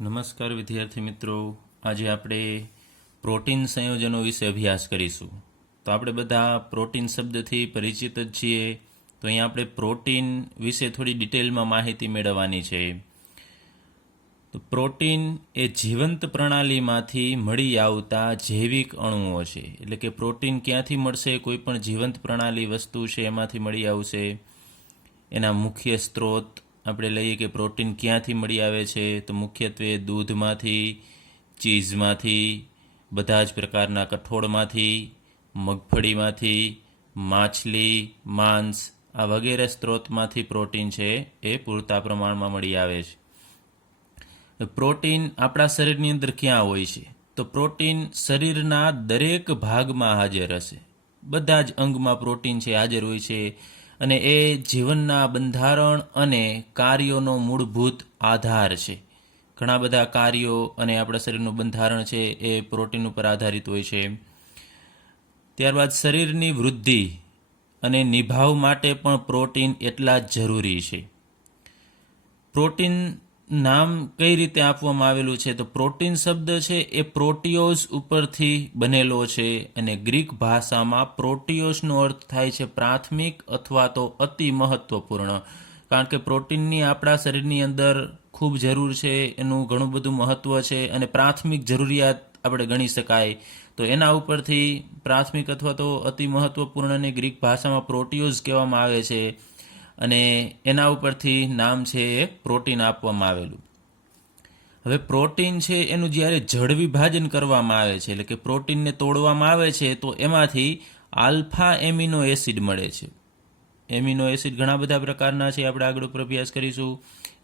નમસ્કાર વિદ્યાર્થી મિત્રો, આજે આપણે પ્રોટીન સંયોજનો વિશે અભ્યાસ કરીશું. તો આપણે બધા પ્રોટીન શબ્દથી પરિચિત જ છીએ. તો અહીંયા આપણે પ્રોટીન વિશે થોડી ડિટેલમાં માહિતી મેળવવાની છે. તો પ્રોટીન એ જીવંત પ્રણાલીમાંથી મળી આવતા જૈવિક અણુઓ છે. એટલે કે પ્રોટીન ક્યાંથી મળશે? કોઈ પણ જીવંત પ્રણાલી વસ્તુ છે એમાંથી મળી આવશે. એના મુખ્ય સ્ત્રોત આપણે લઈએ કે પ્રોટીન ક્યાંથી મળી આવે છે, તો મુખ્યત્વે દૂધમાંથી, ચીઝમાંથી, બધા જ પ્રકારના કઠોળમાંથી, મગફળીમાંથી, માછલી, માંસ આ વગેરે સ્ત્રોતમાંથી પ્રોટીન છે એ પૂરતા પ્રમાણમાં મળી આવે છે. પ્રોટીન આપણા શરીરની અંદર ક્યાં હોય છે? તો પ્રોટીન શરીરના દરેક ભાગમાં હાજર હશે. બધા જ અંગમાં પ્રોટીન છે હાજર હોય છે અને એ જીવનના બંધારણ અને કાર્યોનો મૂળભૂત આધાર છે. ઘણા બધા કાર્યો અને આપણા શરીરનું બંધારણ છે એ પ્રોટીન ઉપર આધારિત હોય છે. ત્યારબાદ શરીરની વૃદ્ધિ અને નિભાવ માટે પણ પ્રોટીન એટલા જ જરૂરી છે. પ્રોટીન નામ કઈ રીતે આપવામાં આવેલું છે? તો પ્રોટીન શબ્દ છે એ પ્રોટીઓઝ ઉપરથી બનેલો છે અને ગ્રીક ભાષામાં પ્રોટીઓસનો અર્થ થાય છે પ્રાથમિક અથવા તો અતિ મહત્વપૂર્ણ. કારણ કે પ્રોટીનની આપણા શરીરની અંદર ખૂબ જરૂર છે, એનું ઘણું બધું મહત્વ છે અને પ્રાથમિક જરૂરિયાત આપણે ગણી શકાય. તો એના ઉપરથી પ્રાથમિક અથવા તો અતિ મહત્વપૂર્ણને ગ્રીક ભાષામાં પ્રોટીઓઝ કહેવામાં આવે છે અને એના ઉપરથી નામ છે એ પ્રોટીન આપવામાં આવેલું. હવે પ્રોટીન છે એનું જ્યારે જળ વિભાજન કરવામાં આવે છે, એટલે કે પ્રોટીનને તોડવામાં આવે છે, તો એમાંથી આલ્ફા એમિનો એસિડ મળે છે. એમિનો એસિડ ઘણા બધા પ્રકારના છે, આપણે આગળ ઉપર અભ્યાસ કરીશું.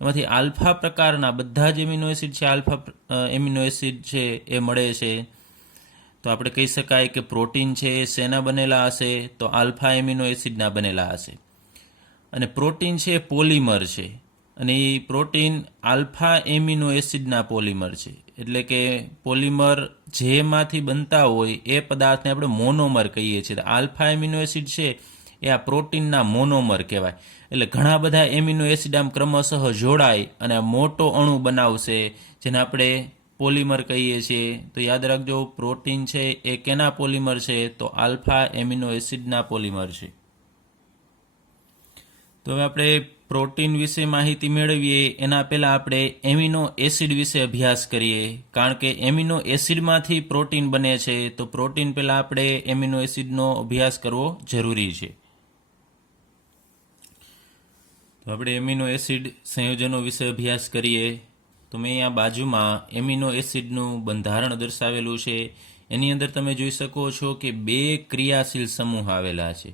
એમાંથી આલ્ફા પ્રકારના બધા જ એમિનો એસિડ છે, આલ્ફા એમિનો એસિડ છે એ મળે છે. તો આપણે કહી શકાય કે પ્રોટીન છે એ શેના બનેલા હશે? તો આલ્ફા એમિનો એસિડના બનેલા હશે. અને પ્રોટીન છે પોલિમર છે અને એ પ્રોટીન આલ્ફા એમિનો એસિડના પોલિમર છે. એટલે કે પોલિમર જેમાંથી બનતા હોય એ પદાર્થને આપણે મોનોમર કહીએ છીએ. આલ્ફા એમિનો એસિડ છે એ આ પ્રોટીનના મોનોમર કહેવાય. એટલે ઘણા બધા એમિનો એસિડ આમ ક્રમશઃ જોડાય અને મોટો અણુ બનાવશે, જેને આપણે પોલિમર કહીએ છીએ. તો યાદ રાખજો, પ્રોટીન છે એ કેના પોલિમર છે? તો આલ્ફા એમિનો એસિડના પોલિમર છે. તો હવે આપણે પ્રોટીન વિશે માહિતી મેળવીએ એના પહેલાં આપણે એમિનો એસિડ વિશે અભ્યાસ કરીએ. કારણ કે એમિનો એસિડમાંથી પ્રોટીન બને છે, તો પ્રોટીન પહેલાં આપણે એમિનો એસિડનો અભ્યાસ કરવો જરૂરી છે. તો આપણે એમિનો એસિડ સંયોજનો વિશે અભ્યાસ કરીએ. તો મેં અહીંયા બાજુમાં એમિનો એસિડનું બંધારણ દર્શાવેલું છે. એની અંદર તમે જોઈ શકો છો કે બે ક્રિયાશીલ સમૂહ આવેલા છે.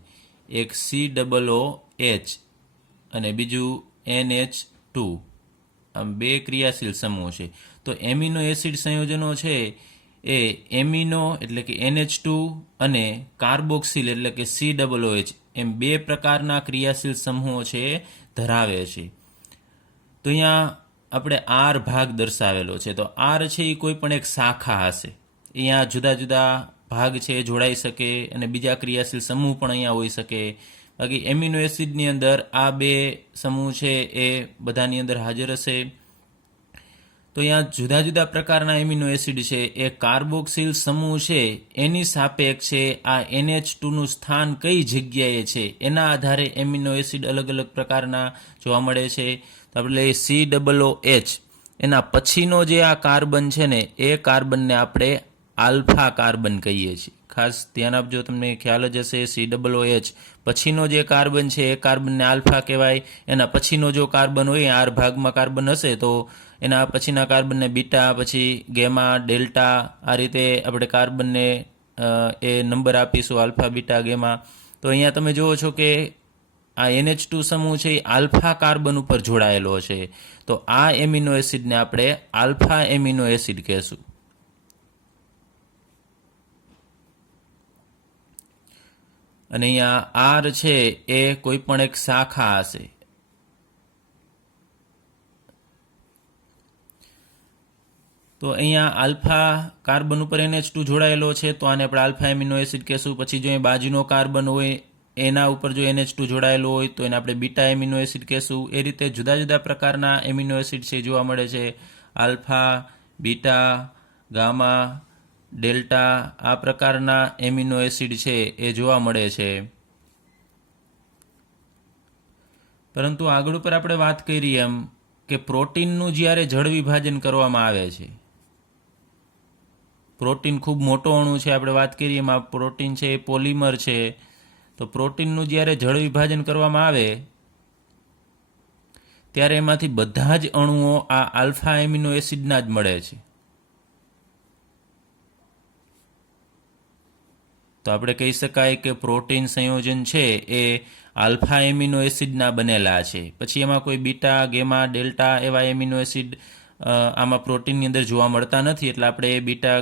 એક COOH અને બીજું NH2. આમ બે ક્રિયાશીલ સમૂહ છે. તો એમિનો એસિડ સંયોજનો છે એ એમિનો એટલે કે NH2 અને કાર્બોક્સિલ એટલે કે COOH એમ બે પ્રકારના ક્રિયાશીલ સમૂહો છે ધરાવે છે. તો અહીંયા આપણે R ભાગ દર્શાવેલો છે. તો R છે એ કોઈ પણ એક શાખા હશે. અહીંયા જુદા જુદા ભાગ છે જોડાઈ શકે અને બીજા ક્રિયાશીલ સમૂહ પણ અહીંયા હોઈ શકે. બાકી એમિનો એસિડની અંદર આ બે સમૂહ છે એ બધાની અંદર હાજર હશે. તો અહીંયા જુદા જુદા પ્રકારના એમિનો એસિડ છે એ કાર્બોક્સિલ સમૂહ છે એની સાપેક્ષે આ NH2નું સ્થાન કઈ જગ્યાએ છે એના આધારે એમિનો એસિડ અલગ અલગ પ્રકારના જોવા મળે છે. તો આપણે COOH એના પછીનો જે આ કાર્બન છે ને એ કાર્બનને આપણે આલ્ફા કાર્બન કહીએ છીએ. ખાસ ધ્યાન આપજો, તમને ખ્યાલ જ હશે, COOH પછીનો જે કાર્બન છે એ કાર્બનને આલ્ફા કહેવાય. એના પછીનો જો કાર્બન હોય, R ભાગમાં કાર્બન હશે તો એના પછીના કાર્બનને બીટા, પછી ગેમા, ડેલ્ટા, આ રીતે આપણે કાર્બનને એ નંબર આપીશું, આલ્ફા, બીટા, ગેમા. તો અહીંયા તમે જુઓ છો કે આ NH2 સમૂહ છે એ આલ્ફા કાર્બન ઉપર જોડાયેલો છે. તો આ એમિનો એસિડને આપણે આલ્ફા એમિનો એસિડ કહેશું. અને અહીંયા R છે એ કોઈ પણ એક શાખા હશે. તો અહીંયા આલ્ફા કાર્બન ઉપર NH2 જોડાયેલો છે તો આને આપણે આલ્ફા એમિનો એસિડ કહેશું. પછી જો એ બાજુનો કાર્બન હોય એના ઉપર જો NH2 જોડાયેલો હોય તો એને આપણે બીટા એમિનો એસિડ કહેશું. એ રીતે જુદા જુદા પ્રકારના એમિનો એસિડ છે જોવા મળે છે. આલ્ફા, બીટા, ગામા, ડેલ્ટા આ પ્રકારના એમિનો એસિડ છે એ જોવા મળે છે. પરંતુ આગળ ઉપર આપણે વાત કરી એમ કે પ્રોટીનનું જ્યારે જળ વિભાજન કરવામાં આવે છે, પ્રોટીન ખૂબ મોટો અણુ છે, આપણે વાત કરીએ એમાં પ્રોટીન છે એ પોલિમર છે, તો પ્રોટીનનું જ્યારે જળ વિભાજન કરવામાં આવે ત્યારે એમાંથી બધા જ અણુઓ આ આલ્ફા એમિનો એસિડના જ મળે છે. તો આપણે કહી શકાય કે પ્રોટીન સંયોજન છે એ આલ્ફા એમિનો એસિડના બનેલા છે. પછી એમાં કોઈ બીટા, ગેમા, ડેલ્ટા એવા એમિનો એસિડ આમાં પ્રોટીનની અંદર જોવા મળતા નથી, એટલે આપણે beta,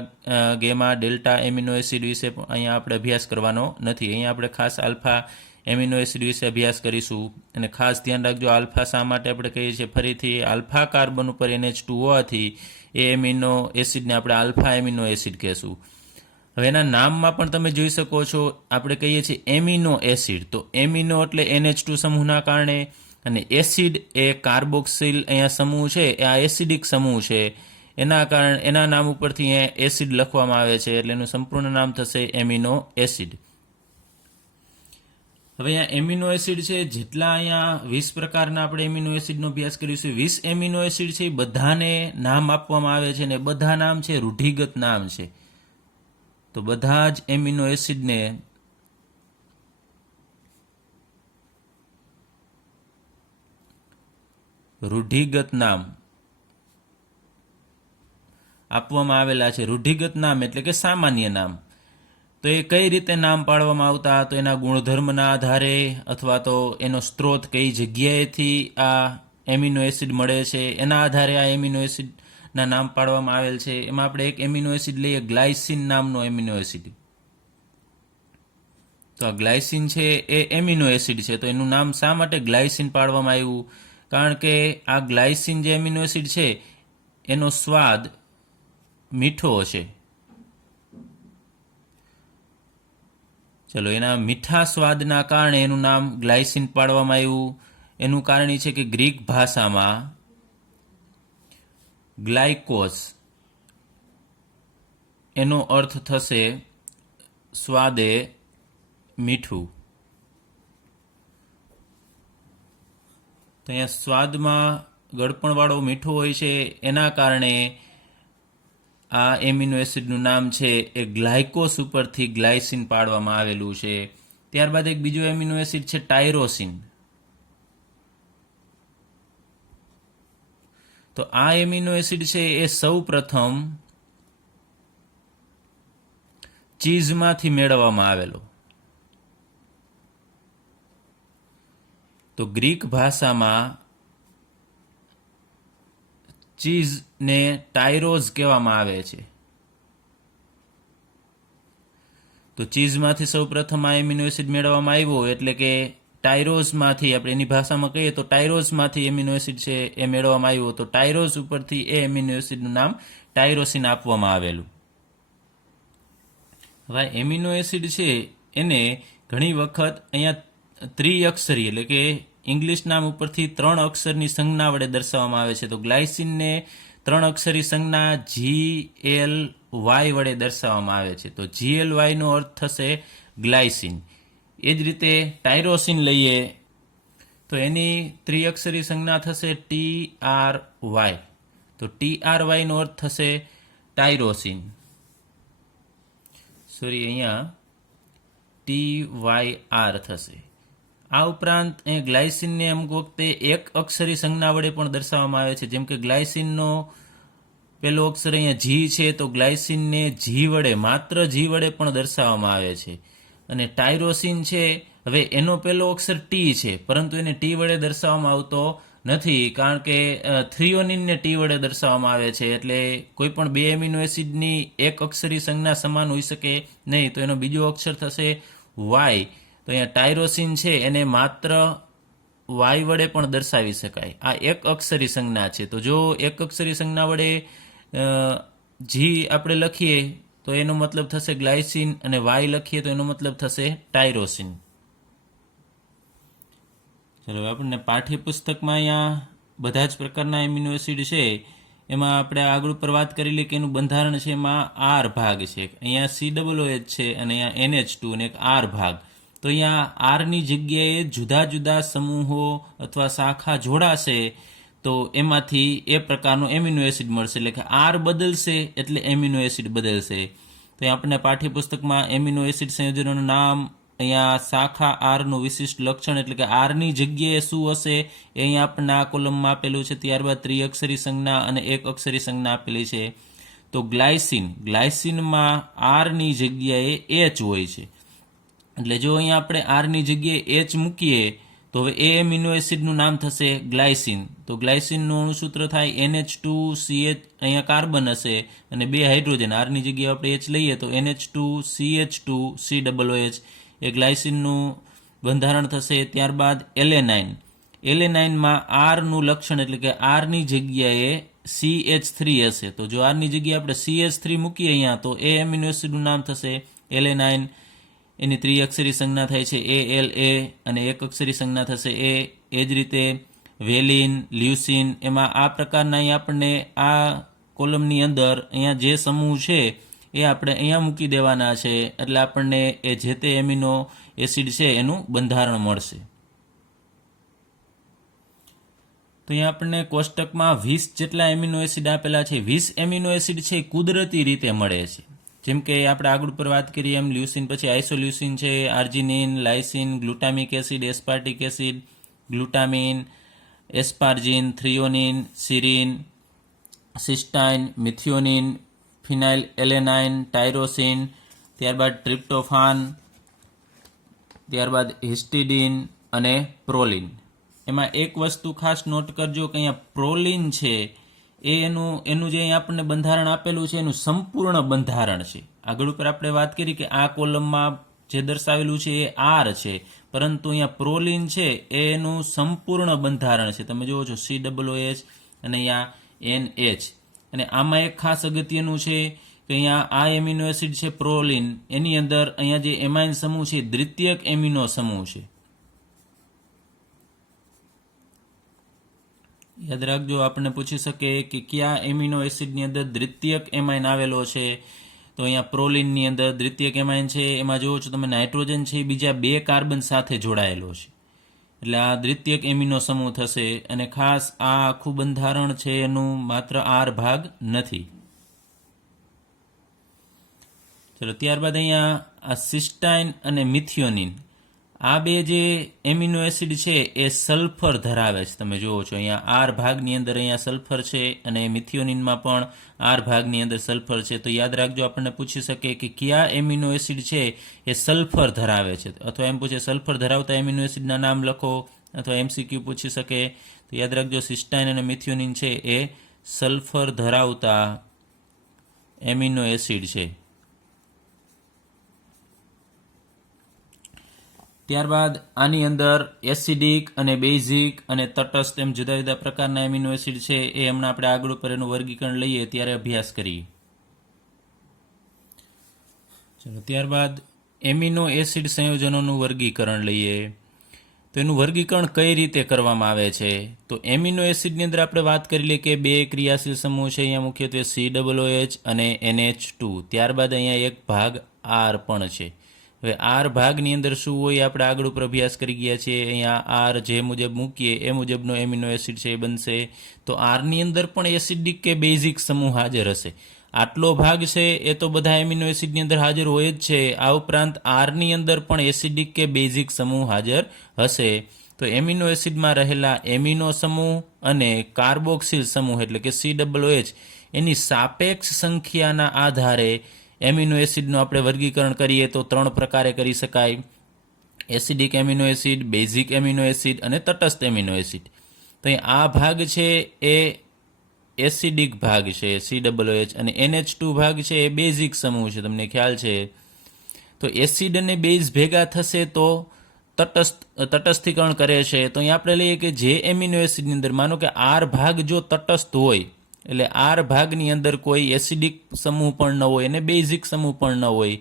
gamma, delta amino acid વિશે અહીંયા આપણે અભ્યાસ કરવાનો નથી. અહીંયા આપણે ખાસ આલ્ફા એમિનો એસિડ વિશે અભ્યાસ કરીશું. અને ખાસ ધ્યાન રાખજો, આલ્ફા શા માટે આપણે કહીએ છીએ, ફરીથી આલ્ફા કાર્બન ઉપર NH2 હોવાથી એ એમિનો એસિડને આપણે આલ્ફા એમિનો એસિડ કહેશું. હવે એના નામમાં પણ તમે જોઈ શકો છો, આપણે કહીએ છીએ એમિનો એસિડ, તો એમિનો એટલે NH2 સમૂહના કારણે, અને એસિડ એ કાર્બોક્સિલ અહીંયા સમૂહ છે, એ આ એસિડિક સમૂહ છે, એના કારણે એના નામ ઉપરથી અહીંયા એસિડ લખવામાં આવે છે, એટલે એનું સંપૂર્ણ નામ થશે એમિનો એસિડ. હવે અહીંયા એમિનો એસિડ છે, જેટલા અહીંયા 20 પ્રકારના આપણે એમિનો એસિડનો અભ્યાસ કરીશું, 20 એમિનો એસિડ છે એ બધાને નામ આપવામાં આવે છે, અને બધા નામ છે રૂઢિગત નામ છે. તો બધા જ એમિનો એસિડને રૂઢિગત નામ આપવામાં આવેલા છે. રૂઢિગત નામ એટલે કે સામાન્ય નામ. તો એ કઈ રીતે નામ પાડવામાં આવતા, તો એના ગુણધર્મના આધારે અથવા તો એનો સ્ત્રોત કઈ જગ્યાએથી આ એમિનો એસિડ મળે છે એના આધારે આ એમિનો એસિડના નામ પાડવામાં આવેલ છે. એમાં આપણે એક એમિનો એસિડ લઈએ, ગ્લાયસિન નામનો એમિનો એસિડ. તો આ ગ્લાયસિન છે એ એમિનો એસિડ છે, તો એનું નામ શા માટે ગ્લાયસિન પાડવામાં આવ્યું? કારણ કે આ ગ્લાયસિન જે એમિનો એસિડ છે એનો સ્વાદ મીઠો છે. ચલો, એના મીઠા સ્વાદના કારણે એનું નામ ગ્લાયસિન પાડવામાં આવ્યું. એનું કારણ એ છે કે ગ્રીક ભાષામાં ગ્લાયકોસ એનો અર્થ થશે સ્વાદે મીઠું. તો અહીંયા સ્વાદમાં ગળપણવાળો મીઠો હોય છે, એના કારણે આ એમિનો એસિડનું નામ છે એ ગ્લાયકોસ ઉપરથી ગ્લાયસિન પાડવામાં આવેલું છે. ત્યારબાદ એક બીજો એમિનો એસિડ છે ટાયરોસિન. તો આ એમિનો એસિડ છે એ સૌ પ્રથમ ચીઝમાંથી મેળવવામાં આવેલો. તો ગ્રીક ભાષામાં ચીઝને ટાયરોઝ કહેવામાં આવે છે. તો ચીઝમાંથી સૌ પ્રથમ આ એમિનો એસિડ મેળવવામાં આવ્યો, એટલે કે ટાયરોઝમાંથી, આપણે એની ભાષામાં કહીએ તો ટાયરોઝમાંથી એમિનો એસિડ છે એ મેળવવામાં આવ્યો. તો ટાયરોઝ ઉપરથી એ એમિનો એસિડનું નામ ટાયરોસિન આપવામાં આવેલું. હવે એમિનો એસિડ છે એને ઘણી વખત અહીંયા ત્રિઅક્ષરી એટલે કે ઇંગ્લિશ નામ ઉપરથી 3 અક્ષરની સંજ્ઞા વડે દર્શાવવામાં આવે છે. તો ગ્લાયસિનને 3 અક્ષરી સંજ્ઞા GLY વડે દર્શાવવામાં આવે છે. તો GLY નો અર્થ થશે ગ્લાયસિન. એ જ રીતે ટાયરોસિન લઈએ તો એની ત્રિઅક્ષરી સંજ્ઞા થશે TRY. તો TRY નો અર્થ થશે ટાયરોસિન. સોરી, અહીંયા TYR થશે. આ ઉપરાંત ગ્લાયસિનને અમુક વખતે એક અક્ષરી સંજ્ઞા વડે પણ દર્શાવવામાં આવે છે. જેમ કે ગ્લાયસિનનો પેલો અક્ષર અહીંયા G છે, તો ગ્લાયસિનને G વડે, માત્ર G વડે પણ દર્શાવવામાં આવે છે. અને ટાયરોસિન છે, હવે એનો પેલો અક્ષર T છે, પરંતુ એને T વડે દર્શાવવામાં આવતો નથી, કારણ કે થ્રિયોનિનને T વડે દર્શાવવામાં આવે છે. એટલે કોઈ પણ બે એમિનો એસિડની એક અક્ષરી સંજ્ઞા સમાન હોઈ શકે નહીં. તો એનો બીજો અક્ષર થશે Y. તો અહીંયા ટાયરોસિન છે એને માત્ર Y વડે પણ દર્શાવી શકાય. આ એક અક્ષરી સંજ્ઞા છે. તો જો એક અક્ષરી સંજ્ઞા વડે G આપણે લખીએ તો એનો મતલબ થશે ગ્લાયસિન, અને Y લખીએ તો એનો મતલબ થશે ટાયરોસિન. ચલો, આપણને પાઠ્યપુસ્તકમાં અહીંયા બધા જ પ્રકારના એમિનો એસિડ છે એમાં આપણે આગળ ઉપર વાત કરી લઈએ કે એનું બંધારણ છે એમાં આર ભાગ છે. અહીંયા COOH છે અને અહીંયા NH2 અને એક આર ભાગ. તો અહીંયા આરની જગ્યાએ જુદા જુદા સમૂહો અથવા શાખા જોડાશે તો એમાંથી એ પ્રકારનો એમિનો એસિડ મળશે. એટલે કે આર બદલશે એટલે એમિનો એસિડ બદલશે. તો આપણને પાઠ્યપુસ્તકમાં એમિનો એસિડ સંયોજનોનું નામ, અહીંયા શાખા આરનું વિશિષ્ટ લક્ષણ એટલે કે આરની જગ્યાએ શું હશે એ અહીંયા આપણને આ કોલમમાં આપેલું છે. ત્યારબાદ ત્રિઅક્ષરી સંજ્ઞા અને એક અક્ષરી સંજ્ઞા આપેલી છે. તો ગ્લાયસિનમાં આરની જગ્યાએ એચ હોય છે. એટલે જો અહીંયા આપણે આરની જગ્યાએ એચ મૂકીએ તો હવે એ એમિનો એસિડનું નામ થશે ગ્લાયસિન. તો ગ્લાયસિનનું અણુસૂત્ર થાય NH2CH, અહીંયા કાર્બન હશે અને 2 હાઇડ્રોજન. આરની જગ્યાએ આપણે એચ લઈએ તો NH2CH2COOH એ ગ્લાયસિનનું બંધારણ થશે. ત્યારબાદ એલેનાઇનમાં આરનું લક્ષણ એટલે કે આરની જગ્યાએ CH3 હશે. તો જો આરની જગ્યાએ આપણે CH3 મૂકીએ અહીંયા તો એ એમિનો એસિડનું નામ થશે એલેનાઇન. એની ત્રિઅક્ષરી સંજ્ઞા થાય છે ALA અને એક અક્ષરી સંજ્ઞા થશે એ. એ જ રીતે વેલિન, લ્યુસિન, એમાં આ પ્રકારના અહીંયા આપણને આ કોલમની અંદર અહીંયા જે સમૂહ છે એ આપણે અહીંયા મૂકી દેવાના છે એટલે આપણને એ જે તે એમિનો એસિડ છે એનું બંધારણ મળશે. તો અહીંયા આપણને કોષ્ટકમાં 20 જેટલા એમિનો એસિડ આપેલા છે. 20 એમિનો એસિડ છે એ કુદરતી રીતે મળે છે. જેમ કે આપણે આગળ પર વાત કરીએ એમ લ્યુસિન પછી આઇસોલ્યુસિન છે, arginine, lysine, glutamic acid, aspartic acid, glutamine, asparagine, threonine, serine, cysteine, methionine, phenylalanine, tyrosine, ત્યારબાદ ટ્રિપ્ટોફાન, ત્યારબાદ હિસ્ટિડિન અને પ્રોલિન. એમાં એક વસ્તુ ખાસ નોટ કરજો કે અહીંયા પ્રોલિન છે એ એનું જે અહીંયા આપણને બંધારણ આપેલું છે એનું સંપૂર્ણ બંધારણ છે. આગળ ઉપર આપણે વાત કરી કે આ કોલમમાં જે દર્શાવેલું છે એ આર છે, પરંતુ અહીંયા પ્રોલિન છે એનું સંપૂર્ણ બંધારણ છે. તમે જુઓ છો COOH અને અહીંયા NH. અને આમાં એક ખાસ અગત્યનું છે કે અહીંયા આ એમિનો એસિડ છે પ્રોલિન, એની અંદર અહીંયા જે એમાઇન સમૂહ છે દ્વિતીયક એમિનો સમૂહ છે. યાદ રાખજો, આપણને પૂછી શકે કે કયા એમિનો એસિડની અંદર દ્વિતીયક એમાઇન આવેલો છે. તો અહીંયા પ્રોલિનની અંદર દ્વિતીયક એમાઇન છે. એમાં જુઓ છો તમે નાઇટ્રોજન છે બીજા 2 કાર્બન સાથે જોડાયેલો છે એટલે આ દ્વિતીયક એમિનો સમૂહ થશે. અને ખાસ આ આખું બંધારણ છે એનું માત્ર આર ભાગ નથી. ચલો ત્યારબાદ અહીંયા આ સિસ્ટાઇન અને મિથિયોનિન, આ 2 જે એમિનો એસિડ છે એ સલ્ફર ધરાવે છે. તમે જુઓ છો અહીંયા આર ભાગની અંદર અહીંયા સલ્ફર છે અને મિથિયોનિનમાં પણ આર ભાગની અંદર સલ્ફર છે. તો યાદ રાખજો, આપણને પૂછી શકે કે કયા એમિનો એસિડ છે એ સલ્ફર ધરાવે છે, અથવા એમ પૂછે સલ્ફર ધરાવતા એમિનો એસિડના નામ લખો, અથવા MCQ પૂછી શકે. તો યાદ રાખજો સિસ્ટાઇન અને મિથિયોનિન છે એ સલ્ફર ધરાવતા એમિનો એસિડ છે. ત્યારબાદ આની અંદર એસિડિક અને બેઝિક અને તટસ્થ એમ જુદા જુદા પ્રકારના એમિનો એસિડ છે એ હમણાં આપણે આગળ ઉપર એનું વર્ગીકરણ લઈએ ત્યારે અભ્યાસ કરીએ. ચલો ત્યારબાદ એમિનો એસિડ સંયોજનોનું વર્ગીકરણ લઈએ. તો એનું વર્ગીકરણ કઈ રીતે કરવામાં આવે છે? તો એમિનો એસિડની અંદર આપણે વાત કરી લઈએ કે 2 ક્રિયાશીલ સમૂહ છે. અહીંયા મુખ્યત્વે COOH અને NH2. ત્યારબાદ અહીંયા એક ભાગ આર પણ છે. હવે આર ભાગની અંદર શું હોય આપણે આગળ ઉપર અભ્યાસ કરી ગયા છીએ. અહીંયા આર જે મુજબ મૂકીએ એ મુજબનો એમિનો એસિડ છે એ બનશે. તો આરની અંદર પણ એસિડિક કે બેઝિક સમૂહ હાજર હશે. આટલો ભાગ છે એ તો બધા એમિનો એસિડની અંદર હાજર હોય જ છે. આ ઉપરાંત આરની અંદર પણ એસિડિક કે બેઝિક સમૂહ હાજર હશે. તો એમિનો એસિડમાં રહેલા એમિનો સમૂહ અને કાર્બોક્સિલ સમૂહ એટલે કે COOH એની સાપેક્ષ સંખ્યાના આધારે એમિનો એસિડનું આપણે વર્ગીકરણ કરીએ તો 3 પ્રકારે કરી શકાય: acidic amino acid, basic amino acid અને તટસ્થ એમિનો એસિડ. તો આ ભાગ છે એ એસિડિક ભાગ છે COOH, અને NH2 ભાગ છે એ બેઝિક સમૂહ છે, તમને ખ્યાલ છે. તો એસિડ અને બેઝ ભેગા થશે તો તટસ્થીકરણ કરે છે. તો અહીં આપણે લઈએ કે જે એમિનો એસિડની અંદર માનો કે આર ભાગ જો તટસ્થ હોય એટલે આર ભાગની અંદર કોઈ એસિડિક સમૂહ પણ ન હોય અને બેઝિક સમૂહ પણ ન હોય,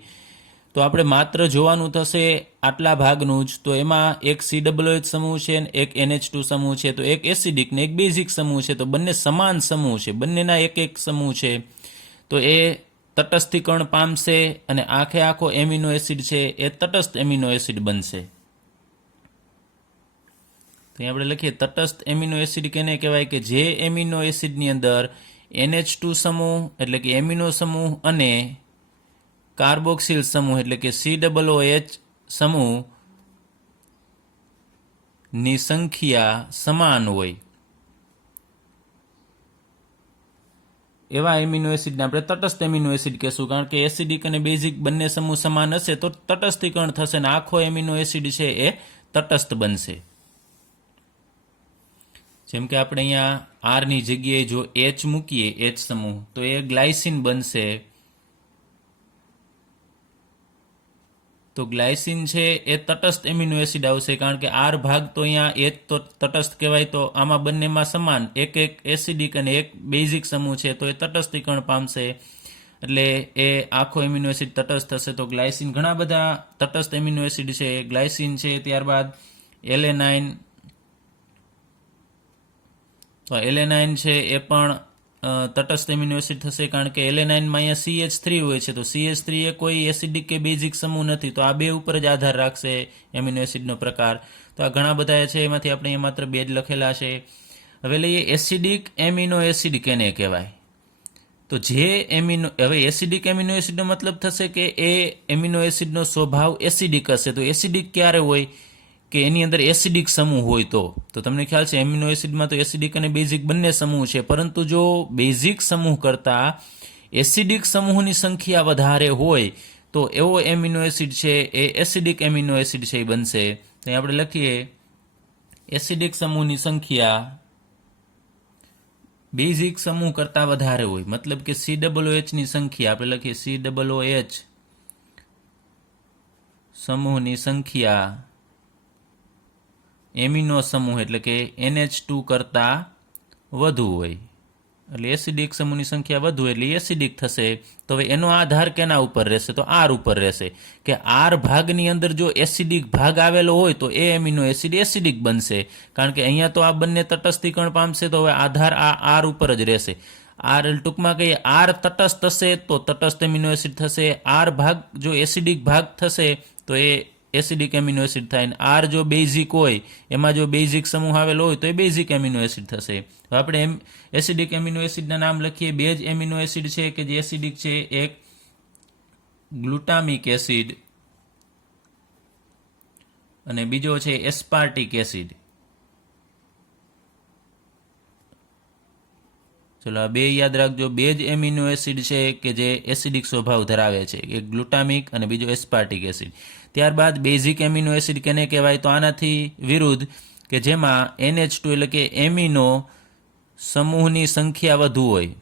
તો આપણે માત્ર જોવાનું થશે આટલા ભાગનું જ. તો એમાં એક COOH સમૂહ છે અને એક NH2 સમૂહ છે. તો એક એસિડિક ને એક બેઝિક સમૂહ છે. તો બંને સમાન સમૂહ છે, બંનેના એક એક સમૂહ છે. તો એ તટસ્થીકરણ પામશે અને આખો એમિનો એસિડ છે એ તટસ્થ એમિનો એસિડ બનશે. તો આપણે લખીએ તટસ્થ એમિનો એસિડ કેને કહેવાય? કે જે એમિનો એસિડની અંદર NH2 સમૂહ એટલે કે એમિનો સમૂહ અને કાર્બોક્સિલ સમૂહ એટલે કે COOH સમૂહ ની સંખ્યા સમાન હોય એવા એમિનો એસિડને આપણે તટસ્થ એમિનો એસિડ કહેશું. કારણ કે એસિડિક અને બેઝિક બંને સમૂહ સમાન હશે તો તટસ્થીકરણ થશે અને આખો એમિનો એસિડ છે એ તટસ્થ બનશે. જેમ કે આપણે અહીંયા R ની જગ્યાએ જો H મૂકીએ, H સમૂહ, તો એ ગ્લાયસિન બનશે. તો ગ્લાયસિન છે એ તટસ્થ એમિનો એસિડ આવશે. કારણ કે R ભાગ તો અહીંયા H તો તટસ્થ કહેવાય. તો આમાં બંનેમાં સમાન એક એક એસિડિક અને એક બેઝિક સમૂહ છે તો એ તટસ્થીકરણ પામશે એટલે એ આખો એમિનો એસિડ તટસ્થ થશે. તો ગ્લાયસિન ઘણા બધા તટસ્થ એમિનો એસિડ છે. ગ્લાયસિન છે, ત્યારબાદ એલેનાઇન. તો એલેનાઇન છે એ પણ તટસ્થ એમિનો એસિડ થશે. કારણ કે એલેનાઇનમાં અહીંયા CH3 હોય છે. તો CH3 એ કોઈ એસિડિક કે બેઝિક સમૂહ નથી. તો આ બે ઉપર જ આધાર રાખશે એમિનો એસિડનો પ્રકાર. તો આ ઘણા બધા છે, એમાંથી આપણે અહીંયા માત્ર બે જ લખેલા છે. હવે લઈએ એસિડિક એમિનો એસિડ કેને કહેવાય? તો જે હવે એસિડિક એમિનો એસિડનો મતલબ થશે કે એ એમિનો એસિડનો સ્વભાવ એસિડિક હશે. તો એસિડિક ક્યારે હોય? કે એની અંદર એસિડિક સમૂહ હોય. તો તમને ખ્યાલ છે એમિનો એસિડમાં તો એસિડિક અને બેઝિક બંને સમૂહ છે. પરંતુ જો બેઝિક સમૂહ કરતાં એસિડિક સમૂહની સંખ્યા વધારે હોય તો એવો એમિનો એસિડ છે એ એસિડિક એમિનો એસિડ છે એ બનશે. તો આપણે લખીએ એસિડિક સમૂહની સંખ્યા બેઝિક સમૂહ કરતાં વધારે હોય. મતલબ કે COOH ની સંખ્યા આપણે લખીએ COOH સમૂહની સંખ્યા એમિનો સમૂહ એટલે કે NH2 કરતાં વધુ હોય. એટલે એસિડિક સમૂહની સંખ્યા વધુ એટલે એસિડિક થશે. તો હવે એનો આધાર કેના ઉપર રહેશે? તો R ઉપર રહેશે. કે R ભાગની અંદર જો એસિડિક ભાગ આવેલો હોય તો એ એમિનો એસિડ એસિડિક બનશે. કારણ કે અહીંયા તો આ બંને તટસ્થીકરણ પામશે તો હવે આધાર આ R ઉપર જ રહેશે. ટૂંકમાં કહીએ R તટસ્થ થશે તો તટસ્થ એમિનો એસિડ થશે. R ભાગ જો એસિડિક ભાગ થશે તો એ એસિડિક એમિનો એસિડ થાય. R જો બેઝિક હોય, એમાં જો બેઝિક સમૂહ આવેલો હોય તો એ બેઝિક એમિનો એસિડ થશે. હવે આપણે એસિડિક એમિનો એસિડના નામ લખીએ. બે જ એમિનો એસિડ છે કે જે એસિડિક છે. એક ગ્લુટામિક એસિડ અને બીજો છે એસ્પાર્ટિક એસિડ. ચલો આ બે યાદ રાખજો. બે જ એમિનો એસિડ છે કે જે એસિડિક સ્વભાવ ધરાવે છે. એક ગ્લુટામિક અને બીજો એસ્પાર્ટિક એસિડ. ત્યારબાદ બેઝિક એમિનો એસિડ કેને કહેવાય? તો આનાથી વિરુદ્ધ કે જેમાં NH2 એટલે કે એમિનો સમૂહની સંખ્યા વધુ હોય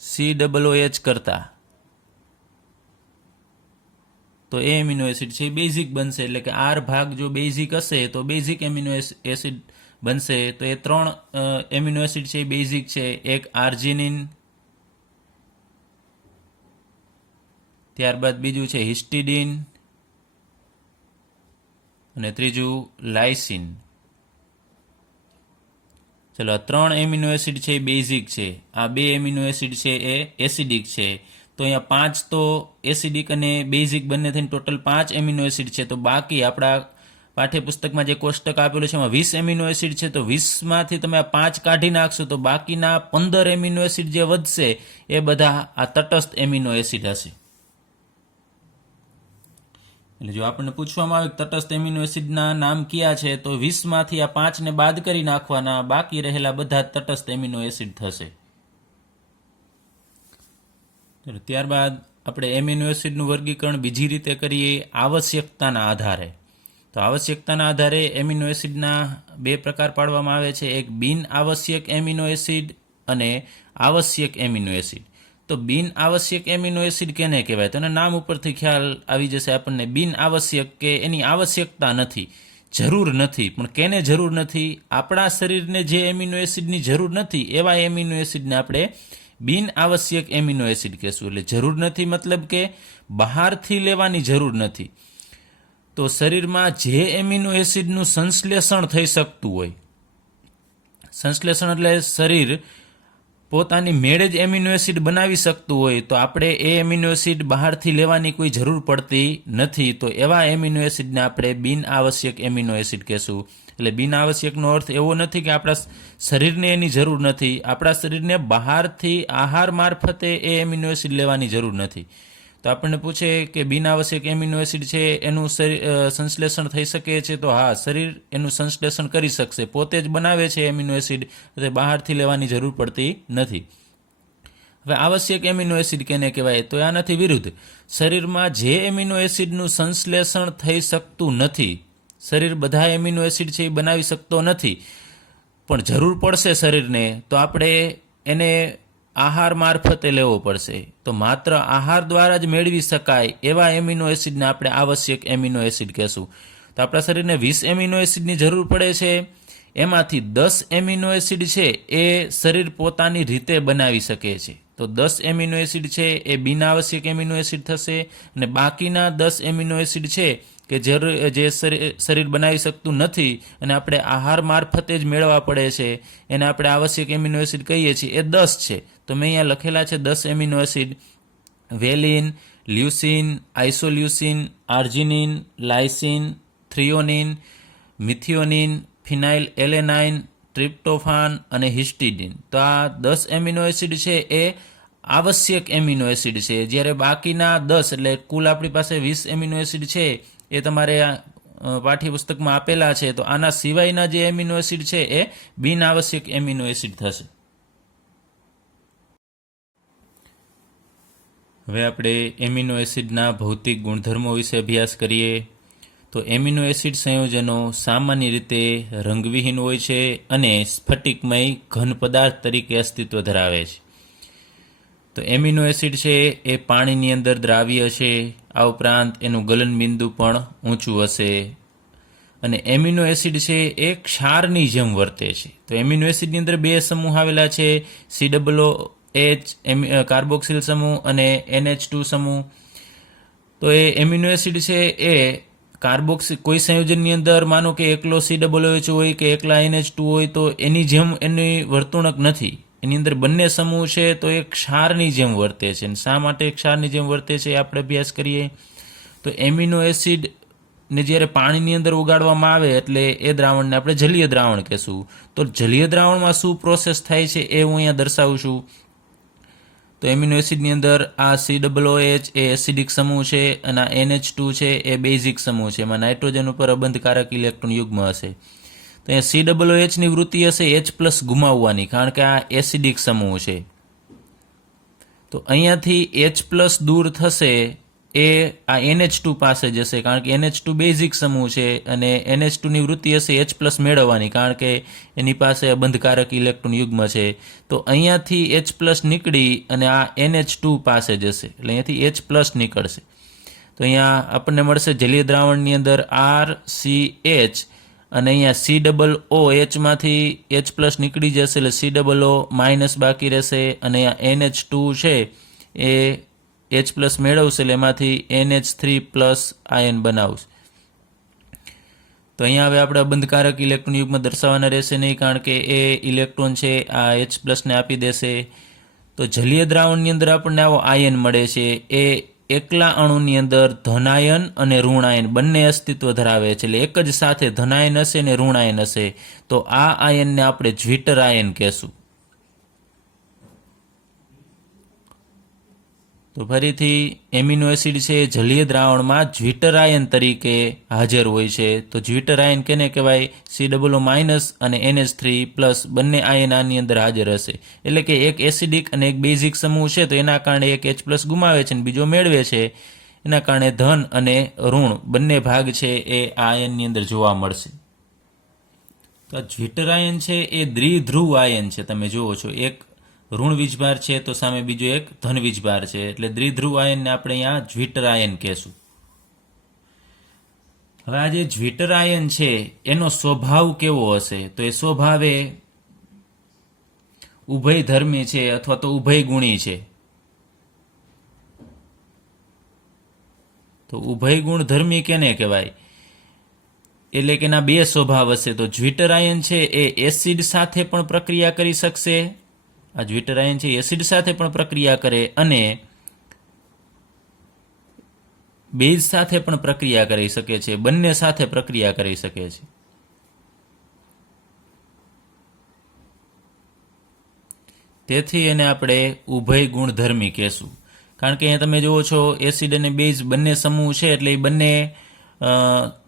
COOH કરતા. તો એ એમિનો એસિડ છે બેઝિક બનશે. એટલે કે R ભાગ જો બેઝિક હશે તો બેઝિક એમિનો એસિડ બનશે. તો એ ત્રણ એમિનો એસિડ છે બેઝિક છે. એક આર્જિનિન, ત્યારબાદ બીજું છે હિસ્ટિડિન અને ત્રીજું લાઇસિન. ચલો આ ત્રણ એમિનો એસિડ છે બેઝિક છે. આ બે એમિનો એસિડ છે એ એસિડિક છે. તો અહીંયા 5 તો એસિડિક અને બેઝિક બંને થઈને ટોટલ 5 એમિનો એસિડ છે. તો બાકી આપણા પાઠ્યપુસ્તકમાં જે કોષ્ટક આપેલું છે એમાં 20 એમિનો એસિડ છે. તો 20માંથી તમે આ 5 કાઢી નાખશો તો બાકીના 15 એમિનો એસિડ જે વધશે એ બધા આ તટસ્થ એમિનો એસિડ હશે. એટલે જો આપણને પૂછવામાં આવે તટસ્થ એમિનો એસિડના નામ કયા છે તો 20માંથી આ 5 ને બાદ કરી નાખવાના. બાકી રહેલા બધા તટસ્થ એમિનો એસિડ થશે. ત્યારબાદ આપણે એમિનો એસિડનું વર્ગીકરણ બીજી રીતે કરીએ આવશ્યકતાના આધારે. તો આવશ્યકતાના આધારે એમિનો એસિડના બે પ્રકાર પાડવામાં આવે છે. એક બિન આવશ્યક એમિનો એસિડ અને આવશ્યક એમિનો એસિડ. તો બિન આવશ્યક એમિનો એસિડ કેને કહેવાય? તો એના નામ ઉપરથી ખ્યાલ આવી જશે આપણને. બિન આવશ્યક કે એની આવશ્યકતા નથી, જરૂર નથી. પણ કેને જરૂર નથી? આપણા શરીરને જે એમિનો એસિડની જરૂર નથી એવા એમિનો એસિડને આપણે બિન આવશ્યક એમિનો એસિડ કહેશું. એટલે જરૂર નથી મતલબ કે બહારથી લેવાની જરૂર નથી. તો શરીરમાં જે એમિનો એસિડનું સંશ્લેષણ થઈ શકતું હોય, સંશ્લેષણ એટલે શરીર પોતાની મેળે જ એમિનો એસિડ બનાવી શકતું હોય, તો આપણે એ એમિનો એસિડ બહારથી લેવાની કોઈ જરૂર પડતી નથી. તો એવા એમિનો એસિડને આપણે બિન આવશ્યક એમિનો એસિડ કહેશું. એટલે બિન આવશ્યકનો અર્થ એવો નથી કે આપણા શરીરને એની જરૂર નથી. આપણા શરીરને બહારથી આહાર મારફતે એ એમિનો એસિડ લેવાની જરૂર નથી. તો આપણને પૂછે કે બિન આવશ્યક એમિનો એસિડ છે એનું સંશ્લેષણ થઈ શકે છે, તો હા, શરીર એનું સંશ્લેષણ કરી શકશે, પોતે જ બનાવે છે એમિનો એસિડ, એટલે બહારથી લેવાની જરૂર પડતી નથી. હવે આવશ્યક એમિનો એસિડ કેને કહેવાય? તો આનાથી વિરુદ્ધ, શરીરમાં જે એમિનો એસિડનું સંશ્લેષણ થઈ શકતું નથી, શરીર બધા એમિનો એસિડ છે એ બનાવી શકતો નથી, પણ જરૂર પડશે શરીરને, તો આપણે એને આહાર મારફતે લેવો પડશે. તો માત્ર આહાર દ્વારા જ મેળવી શકાય એવા એમિનો એસિડને આપણે આવશ્યક એમિનો એસિડ કહેશું. તો આપણા શરીરને 20 એમિનો એસિડની જરૂર પડે છે, એમાંથી 10 એમિનો એસિડ છે એ શરીર પોતાની રીતે બનાવી શકે છે. તો 10 એમિનો એસિડ છે એ બિન આવશ્યક એમિનો એસિડ થશે, અને બાકીના 10 એમિનો એસિડ છે કે જે શરીર બનાવી શકતું નથી અને આપણે આહાર મારફતે જ મેળવવા પડે છે, એને આપણે આવશ્યક એમિનો એસિડ કહીએ છીએ, એ 10 છે. તો મેં અહીંયા લખેલા છે 10 amino acid: વેલિન, leucine, આઇસોલ્યુસીન, arginine, lysine, થ્રિયોનિન, methionine, ફિનાઇલ એલેનાઇન, ટ્રિપ્ટોફાન અને હિસ્ટિડિન. તો આ 10 એમિનો એસિડ છે એ આવશ્યક એમિનો એસિડ છે, જ્યારે બાકીના 10 એટલે કુલ આપણી પાસે 20 એમિનો એસિડ છે એ તમારે પાઠ્યપુસ્તકમાં આપેલા છે. તો આના સિવાયના જે એમિનો એસિડ છે એ બિન આવશ્યક એમિનો એસિડ થશે. હવે આપણે એમિનો એસિડના ભૌતિક ગુણધર્મો વિશે અભ્યાસ કરીએ. તો એમિનો એસિડ સંયોજનો સામાન્ય રીતે રંગવિહીન હોય છે અને સ્ફટિકમય ઘન પદાર્થ તરીકે અસ્તિત્વ ધરાવે છે. તો એમિનો એસિડ છે એ પાણીની અંદર દ્રાવ્ય છે, આ ઉપરાંત એનું ગલનબિંદુ પણ ઊંચું હશે, અને એમિનો એસિડ છે એ ક્ષારની જેમ વર્તે છે. તો એમિનો એસિડની અંદર 2 સમૂહ આવેલા છે, COOH કાર્બોક્સિલ સમૂહ અને NH2 સમૂહ. તો એ એમિનો એસિડ છે એ કોઈ સંયોજનની અંદર માનો કે એકલો COOH હોય કે એકલા NH2 હોય, તો એની જેમ એની વર્તણૂક નથી. એની અંદર બંને સમૂહ છે તો એ ક્ષારની જેમ વર્તે છે. અને શા માટે ક્ષારની જેમ વર્તે છે એ આપણે અભ્યાસ કરીએ. તો એમિનો એસિડ ને જ્યારે પાણીની અંદર ઉગાડવામાં આવે એટલે એ દ્રાવણને આપણે જલીય દ્રાવણ કહેશું. તો જલીય દ્રાવણમાં શું પ્રોસેસ થાય છે એ હું અહીંયા દર્શાવું છું. તો એમિનો એસિડની અંદર આ COOH એ એસિડિક સમૂહ છે અને આ NH2 છે એ બેઝિક સમૂહ છે. એમાં નાઇટ્રોજન ઉપર અબંધકારક ઇલેક્ટ્રોન યુગ્મ હશે. તો અહીંયા COOHની વૃત્તિ હશે H+ ગુમાવવાની, કારણ કે આ એસિડિક સમૂહ છે. તો અહીંયાથી H+ દૂર થશે એ આ NH2 પાસે જશે, કારણ કે NH2 બેઝિક સમૂહ છે અને NH2ની વૃત્તિ હશે H+ મેળવવાની, કારણ કે એની પાસે અબંધકારક ઇલેક્ટ્રોન યુગ્મ છે. તો અહીંયાથી H+ નીકળી અને આ NH2 પાસે જશે, એટલે અહીંયાથી H+ નીકળશે. તો અહીંયા આપણને મળશે જલીય દ્રાવણની અંદર RCH, અને અહીંયા COOH માંથી H+ નીકળી જશે એટલે COO- બાકી રહેશે, અને અહીંયા NH2 છે એ H+ મેળવશે એટલે એમાંથી NH3+ આયન બનાવશે. તો અહીંયા હવે આપણે અબંધકારક ઇલેક્ટ્રોન યુગ્મ દર્શાવવાના રહેશે નહીં, કારણ કે એ ઇલેક્ટ્રોન છે આ H+ ને આપી દેશે. તો જલીય દ્રાવણની અંદર આપણને આવો આયન મળે છે. એ એકલા અણુની અંદર ધનાયન અને ઋણાયન બંને અસ્તિત્વ ધરાવે છે, એટલે એક જ સાથે ધનાયન હશે અને ઋણાયન હશે. તો આ આયનને આપણે જ્વિટર આયન કહેશું. તો ફરીથી એમિનો એસિડ છે જલીય દ્રાવણમાં જ્વિટર આયન તરીકે હાજર હોય છે. તો જ્વિટર આયન કેને કહેવાય? COO- અને NH3+ બંને આયન આની અંદર હાજર હશે. એટલે કે એક એસિડિક અને એક બેઝિક સમૂહ છે, તો એના કારણે એક H+ ગુમાવે છે અને બીજો મેળવે છે. એના કારણે ધન અને ઋણ બંને ભાગ છે એ આ આયનની અંદર જોવા મળશે. તો આ જ્વિટર આયન છે એ દ્વિધ્રુવ આયન છે. તમે જુઓ છો, એક ઋણ વીજભાર છે તો સામે બીજો એક ધન વીજભાર છે, એટલે દ્વિધ્રુવ આયનને આપણે અહીંયા જ્વિટર આયન કહેશું. હવે આ જે જ્વિટર આયન છે એનો સ્વભાવ કેવો હશે? તો એ સ્વભાવે ઉભયધર્મી છે અથવા તો ઉભયગુણી છે. તો ઉભયગુણ ધર્મી કેને કહેવાય? એટલે કે એના બે સ્વભાવ હશે. તો જ્વિટરાયન છે એ એસિડ સાથે પણ પ્રક્રિયા કરી શકશે. આ જ્વિટરાયન છે એસિડ સાથે પણ પ્રક્રિયા કરે અને બેઝ સાથે પણ પ્રક્રિયા કરી શકે છે. બંને સાથે પ્રક્રિયા કરી શકે છે. તેથી એને આપણે ઉભય ગુણધર્મી કહેશું. કારણ કે અહીંયા તમે જુઓ છો એસિડ અને બેઝ બંને સમૂહ છે એટલે એ બંને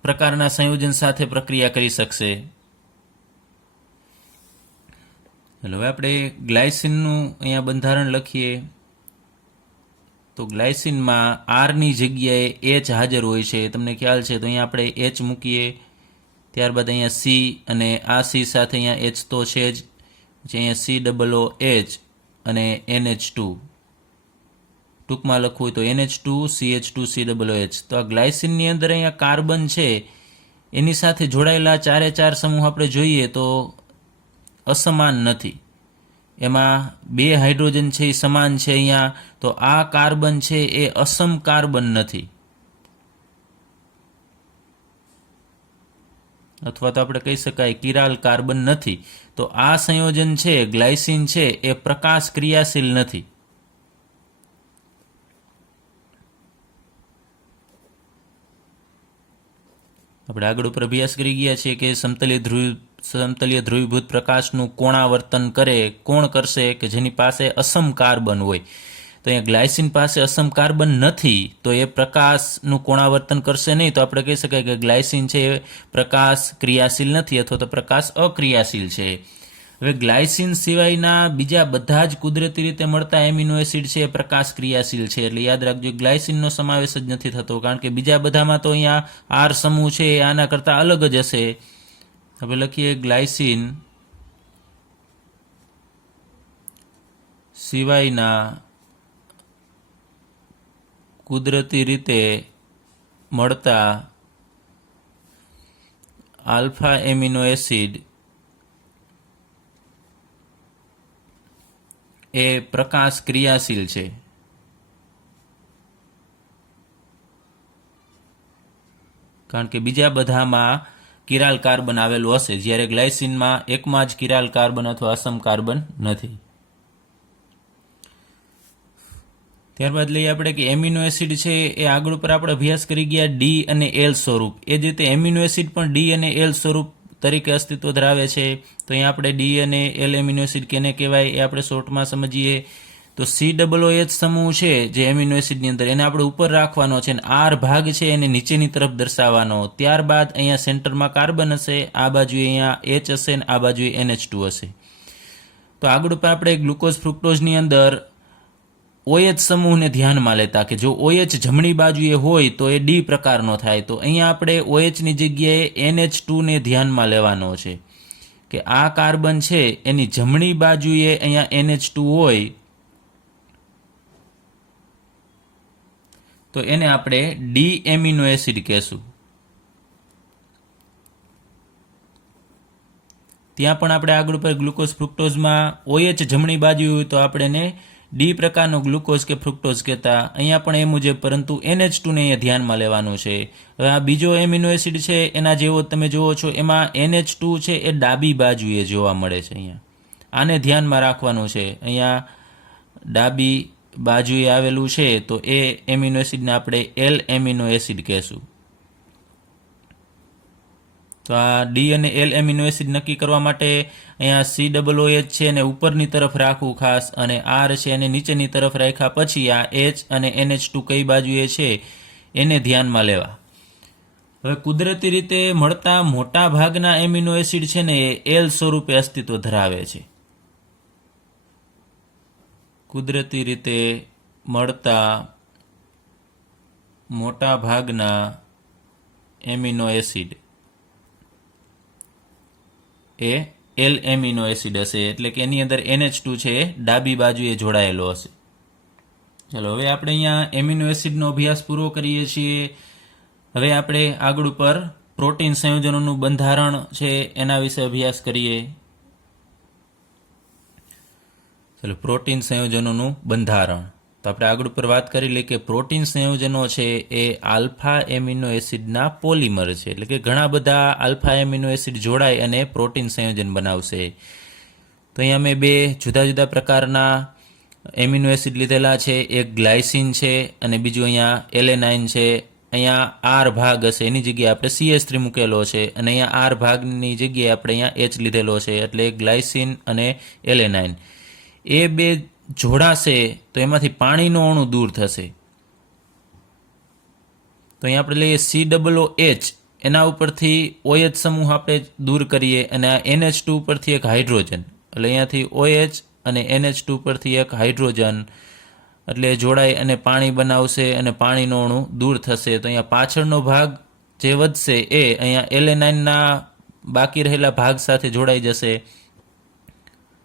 પ્રકારના સંયોજન સાથે પ્રક્રિયા કરી શકશે. હવે આપણે ગ્લાયસિનનું અહીંયા બંધારણ લખીએ. તો ગ્લાયસિનમાં આરની જગ્યાએ એચ હાજર હોય છે, તમને ખ્યાલ છે. તો અહીંયા આપણે એચ મૂકીએ, ત્યારબાદ અહીંયા સી અને આ સી સાથે અહીંયા એચ તો છે જ, પછી અહીંયા COOH અને NH2. ટૂંકમાં લખવું હોય તો NH2 CH2 COOH. તો આ ગ્લાયસિનની અંદર અહીંયા કાર્બન છે એની સાથે જોડાયેલા ચારે ચાર સમૂહ આપણે જોઈએ તો અસમાન નથી. એમાં બે હાઇડ્રોજન છે એ સમાન છે અહીંયા. તો આ કાર્બન છે એ અસમ કાર્બન નથી, અથવા તો આપણે કહી શકાય કિરાલ કાર્બન નથી. તો આ સંયોજન છે ગ્લાયસિન છે એ પ્રકાશ ક્રિયાશીલ નથી. આપણે આગળ ઉપર અભ્યાસ કરી ગયા છીએ કે સમતલીય ધ્રુવીભૂત પ્રકાશનું કોણાવર્તન કરે. કોણ કરશે? કે જેની પાસે અસમ કાર્બન હોય. તો અહીંયા ગ્લાયસિન પાસે અસમ કાર્બન નથી, તો એ પ્રકાશનું કોણાવર્તન કરશે નહીં. તો આપણે કહી શકાય કે ગ્લાયસિન છે એ પ્રકાશ ક્રિયાશીલ નથી અથવા તો પ્રકાશ અક્રિયાશીલ છે. હવે ગ્લાયસિન સિવાયના બીજા બધા જ કુદરતી રીતે મળતા એમિનો એસિડ છે એ પ્રકાશ ક્રિયાશીલ છે. એટલે યાદ રાખજો, ગ્લાયસિનનો સમાવેશ જ નથી થતો, કારણ કે બીજા બધામાં તો અહીંયા આર સમૂહ છે એ આના કરતાં અલગ જ હશે. હવે લખીએ ગ્લાયસિન સિવાયના કુદરતી રીતે મળતા આલ્ફા એમિનો એસિડ એ પ્રકાશ ક્રિયાશીલ છે. કારણ કે બીજા બધામાં કિરાલ કાર્બન આવેલું હશે, જ્યારે ગ્લાયસિનમાં એકમાં જ કિરાલ કાર્બન અથવા અસમ કાર્બન નથી. ત્યારબાદ લઈએ આપણે કે એમિનો એસિડ છે એ આગળ ઉપર આપણે અભ્યાસ કરી ગયા ડી અને એલ સ્વરૂપ. એ જ રીતે એમિનો એસિડ પણ ડી અને એલ સ્વરૂપ તરીકે અસ્તિત્વ ધરાવે છે. તો અહીંયા આપણે ડી અને એલ એમિનો એસિડ કેને કહેવાય એ આપણે શોર્ટમાં સમજીએ. તો COOH સમૂહ છે જે એમિનો એસિડની અંદર, એને આપણે ઉપર રાખવાનો છે અને આર ભાગ છે એને નીચેની તરફ દર્શાવવાનો. ત્યારબાદ અહીંયા સેન્ટરમાં કાર્બન હશે, આ બાજુ અહીંયા H હશે અને આ બાજુ NH2 હશે. તો આગળ ઉપર આપણે ગ્લુકોઝ ફ્રુક્ટોઝની અંદર OH સમૂહને ધ્યાનમાં લેતા કે જો OH જમણી બાજુએ હોય તો એ ડી પ્રકારનો થાય. તો અહીંયા આપણે OHની જગ્યાએ NH2 ને ધ્યાનમાં લેવાનો છે કે આ કાર્બન છે એની જમણી બાજુએ અહીંયા NH2 હોય તો એને આપણે ડી એમિનો એસિડ કહેશું. ત્યાં પણ આપણે આગળ ઉપર ગ્લુકોઝ ફ્રુક્ટોઝમાં OH જમણી બાજુ હોય તો આપણે એને ડી પ્રકારનો ગ્લુકોઝ કે ફ્રુક્ટોઝ કહેતા. અહીંયા પણ એ મુજબ, પરંતુ NH2 ને અહીંયા ધ્યાનમાં લેવાનું છે. હવે આ બીજો એમિનો એસિડ છે એના જેવો તમે જુઓ છો, એમાં NH2 છે એ ડાબી બાજુએ જોવા મળે છે. અહીંયા આને ધ્યાનમાં રાખવાનું છે. અહીંયા ડાબી બાજુએ આવેલું છે તો એ એમિનો એસિડને આપણે એલ એમિનો એસિડ કહેશું. તો આ ડી અને એલ એમિનો એસિડ નક્કી કરવા માટે અહીંયા COOH છે એને ઉપરની તરફ રાખવું ખાસ, અને આર છે એને નીચેની તરફ રાખ્યા પછી આ H અને NH2 કઈ બાજુએ છે એને ધ્યાનમાં લેવા. હવે કુદરતી રીતે મળતા મોટા ભાગના એમિનો એસિડ છે ને એ એલ સ્વરૂપે અસ્તિત્વ ધરાવે છે. કુદરતી રીતે મળતા મોટા ભાગના એમિનો એસિડ એ એલ એમિનો એસિડ હશે, એટલે કે એની અંદર NH2 છે એ ડાબી બાજુએ જોડાયેલો હશે. ચલો હવે આપણે અહીંયા એમિનો એસિડનો અભ્યાસ પૂરો કરીએ છીએ. હવે આપણે આગળ ઉપર પ્રોટીન સંયોજનોનું બંધારણ છે એના વિશે અભ્યાસ કરીએ. ચલો, પ્રોટીન સંયોજનોનું બંધારણ. તો આપણે આગળ ઉપર વાત કરી લઈએ કે પ્રોટીન સંયોજનો છે એ આલ્ફા એમિનો એસિડના પોલિમર છે, એટલે કે ઘણા બધા આલ્ફા એમિનો એસિડ જોડાય અને પ્રોટીન સંયોજન બનાવશે. તો અહીંયા મેં બે જુદા જુદા પ્રકારના એમિનો એસિડ લીધેલા છે. એક ગ્લાયસિન છે અને બીજું અહીંયા એલેનાઇન છે. અહીંયા આર ભાગ હશે એની જગ્યાએ આપણે CH3 મૂકેલો છે અને અહીંયા આર ભાગની જગ્યાએ આપણે અહીંયા H લીધેલો છે, એટલે ગ્લાયસિન અને એલેનાઇન એ બે જોડાશે તો એમાંથી પાણીનો અણુ દૂર થશે. તો અહીંયા આપણે લઈએ COOH, એના ઉપરથી OH સમૂહ આપણે દૂર કરીએ અને આ NH2 ઉપરથી એક હાઇડ્રોજન, એટલે અહીંયાથી OH અને NH2 પરથી એક હાઇડ્રોજન, એટલે જોડાઈ અને પાણી બનાવશે અને પાણીનો અણુ દૂર થશે. તો અહીંયા પાછળનો ભાગ જે વધશે એ અહીંયા એલેનાઇનના બાકી રહેલા ભાગ સાથે જોડાઈ જશે.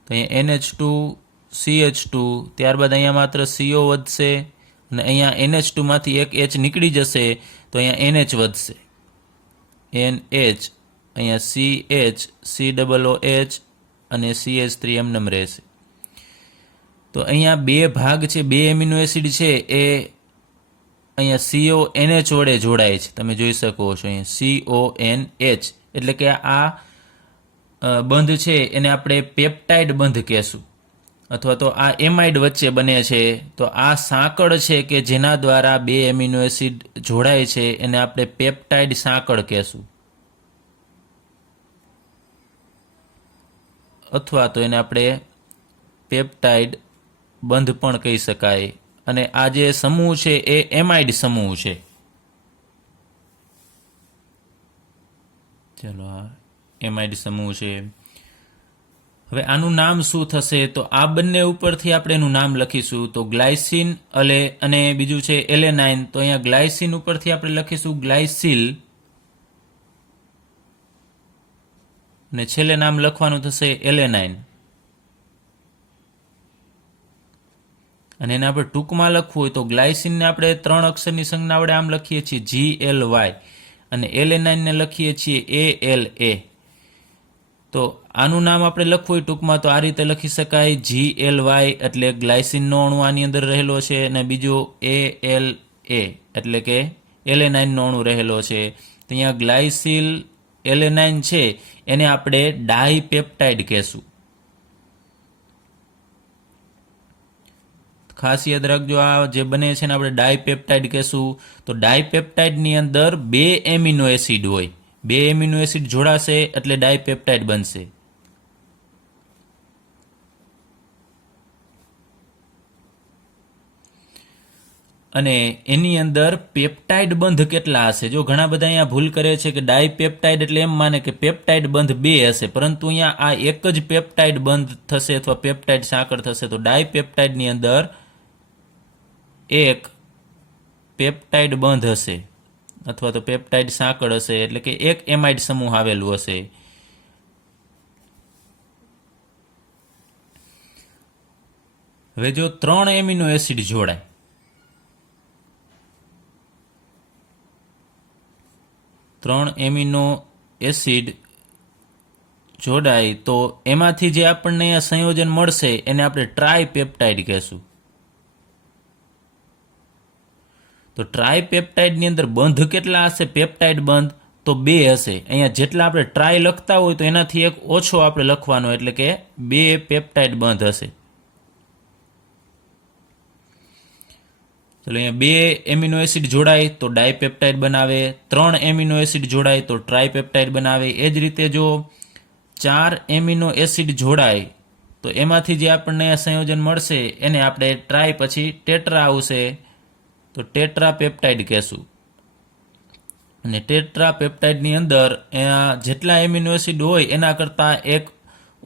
તો અહીંયા NH2 CH2, ત્યારબાદ અહીંયા માત્ર CO વધશે અને અહીંયા NH2 માંથી એક H નીકળી જશે તો અહીંયા NH વધશે, NH, અહીંયા CH, COOH અને CH3 એમનેમ રહેશે. તો અહીંયા બે ભાગ છે, બે એમિનો એસિડ છે એ અહીંયા CONH વડે જોડાય છે, તમે જોઈ શકો છો અહીંયા CONH, એટલે કે આ બંધ છે એને આપણે પેપ્ટાઇડ બંધ કહેશું, અથવા તો આ એમાઇડ વચ્ચે બને છે. તો આ સાંકળ છે કે જેના દ્વારા બે એમિનો એસિડ જોડાય છે એને આપણે પેપ્ટાઇડ સાંકળ કહેશું, અથવા તો એને આપણે પેપ્ટાઇડ બંધ પણ કહી શકાય. અને આ જે સમૂહ છે એ એમાઇડ સમૂહ છે. ચલો, આ એમાઇડ સમૂહ છે. હવે આનું નામ શું થશે? તો આ બંને ઉપરથી આપણે એનું નામ લખીશું. તો ગ્લાયસિન અને બીજું છે એલેનાઇન. તો અહીંયા ગ્લાયસિન ઉપરથી આપણે લખીશું ગ્લાયસિલ અને છેલ્લે નામ લખવાનું થશે એલેનાઇન. અને એને આપણે ટૂંકમાં લખવું હોય તો ગ્લાયસિનને આપણે 3 અક્ષરની સંજ્ઞા વડે આમ લખીએ છીએ GLY અને એલેનાઇનને લખીએ છીએ ALA. તો આનું નામ આપણે લખવું હોય ટૂંકમાં તો આ રીતે લખી શકાય, GLY એટલે ગ્લાયસિનનો અણુ આની અંદર રહેલો છે અને બીજો ALA એટલે કે એલેનાઇનનો અણુ રહેલો છે. તો અહીંયા ગ્લાયસિલ એલેનાઇન છે એને આપણે ડાયપેપ્ટાઇડ કહેશું. ખાસ યાદ રાખજો, આ જે બને છે ને આપણે ડાયપેપ્ટાઇડ કહેશું. તો ડાયપેપ્ટાઇડની અંદર બે એમિનો એસિડ હોય, બે એમિનો એસિડ જોડાશે એટલે ડાયપેપ્ટાઇડ બનશે. અને એની અંદર પેપ્ટાઇડ બંધ કેટલા હશે? જો ઘણા બધા અહીંયા ભૂલ કરે છે કે ડાયપેપ્ટાઇડ એટલે એમ માને કે પેપ્ટાઇડ બંધ બે હશે, પરંતુ અહીંયા આ એક જ પેપ્ટાઇડ બંધ થશે અથવા પેપ્ટાઇડ સાંકળ થશે. તો ડાયપેપ્ટાઇડની અંદર એક પેપ્ટાઇડ બંધ હશે અથવા તો પેપ્ટાઇડ સાંકળ હશે, એટલે કે એક એમાઇડ સમૂહ આવેલું હશે. હવે જો 3 એમિનો એસિડ જોડાય, 3 એમિનો એસિડ જોડાય તો એમાંથી જે આપણને આ સંયોજન મળશે એને આપણે ટ્રાયપેપ્ટાઇડ કહેશું. તો ટ્રાયપેપ્ટાઇડની અંદર બંધ કેટલા હશે? પેપ્ટાઇડ બંધ તો 2 હશે. અહીંયા જેટલા આપણે ટ્રાય લખતા હોય તો એનાથી એક ઓછો આપણે લખવાનો, એટલે કે 2 પેપ્ટાઇડ બંધ હશે. ચલો, અહીંયા 2 એમિનો એસિડ જોડાય તો ડાયપેપ્ટાઇડ બનાવે, 3 એમિનો એસિડ જોડાય તો ટ્રાયપેપ્ટાઇડ બનાવે. એ જ રીતે જો 4 એમિનો એસિડ જોડાય તો એમાંથી જે આપણને સંયોજન મળશે એને આપણે ટ્રાય પછી ટેટ્રા આવશે તો ટેટ્રાપેપ્ટાઇડ કહેશું. અને ટેટ્રાપેપ્ટાઇડની અંદર જેટલા એમિનો એસિડ હોય એના કરતાં એક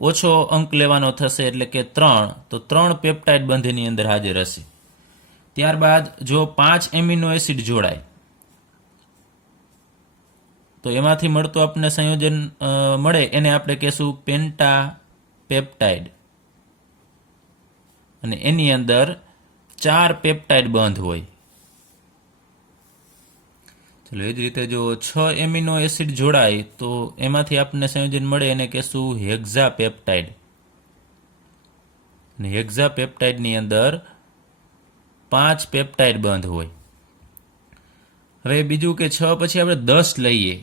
ઓછો અંક લેવાનો થશે, એટલે કે 3. તો 3 પેપ્ટાઇડ બંધની અંદર હાજર હશે. ત્યારબાદ જો 5 એમિનો એસિડ જોડાય તો એમાંથી મળતું આપણને સંયોજન મળે એને આપણે કહેશું પેન્ટાપેપ્ટાઇડ, અને એની અંદર 4 પેપ્ટાઇડ બંધ હોય. ચલો, એ જ રીતે જો 6 એમિનો એસિડ જોડાય તો એમાંથી આપણને સંયોજન મળે એને કહેશું હેક્ઝાપેપ્ટાઇડ. અને હેક્ઝાપેપ્ટાઇડની અંદર 5 પેપ્ટાઇડ બંધ હોય. હવે બીજું કે 6 પછી આપણે 10 લઈએ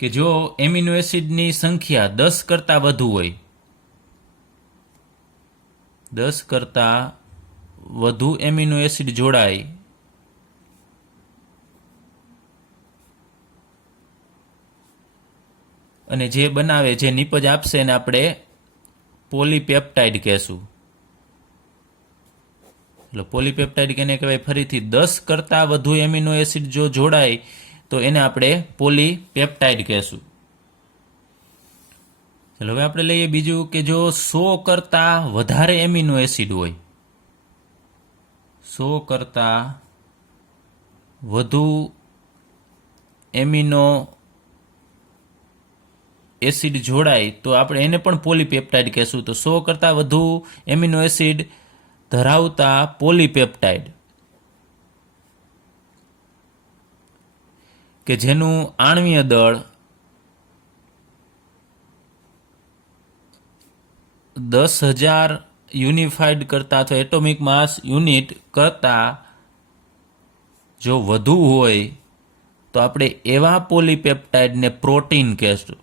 કે જો એમિનો એસિડની સંખ્યા 10 કરતાં વધુ હોય, 10 કરતાં વધુ એમિનો એસિડ જોડાય અને જે બનાવે, જે નિપજ આપશે એને આપણે પોલીપેપ્ટાઇડ કહેશું. એટલે પોલીપેપ્ટાઇડ કેને કહેવાય? ફરીથી 10 કરતાં વધુ એમિનો એસિડ જો જોડાય તો એને આપણે પોલીપેપ્ટાઇડ કહેશું. ચલો હવે આપણે લઈએ બીજું કે જો 100 કરતાં વધારે એમિનો એસિડ હોય, 100 કરતાં વધુ એમિનો એસિડ જોડાય તો આપણે એને પણ પોલીપેપ્ટાઇડ કહેશું. તો 100 કરતાં વધુ એમિનો એસિડ ધરાવતા પોલીપેપ્ટાઇડ કે જેનું આણ્વીય દળ 10,000 યુનિફાઈડ કરતાં અથવા એટોમિક માસ યુનિટ કરતાં જો વધુ હોય તો આપણે એવા પોલીપેપ્ટાઇડને પ્રોટીન કહેશું.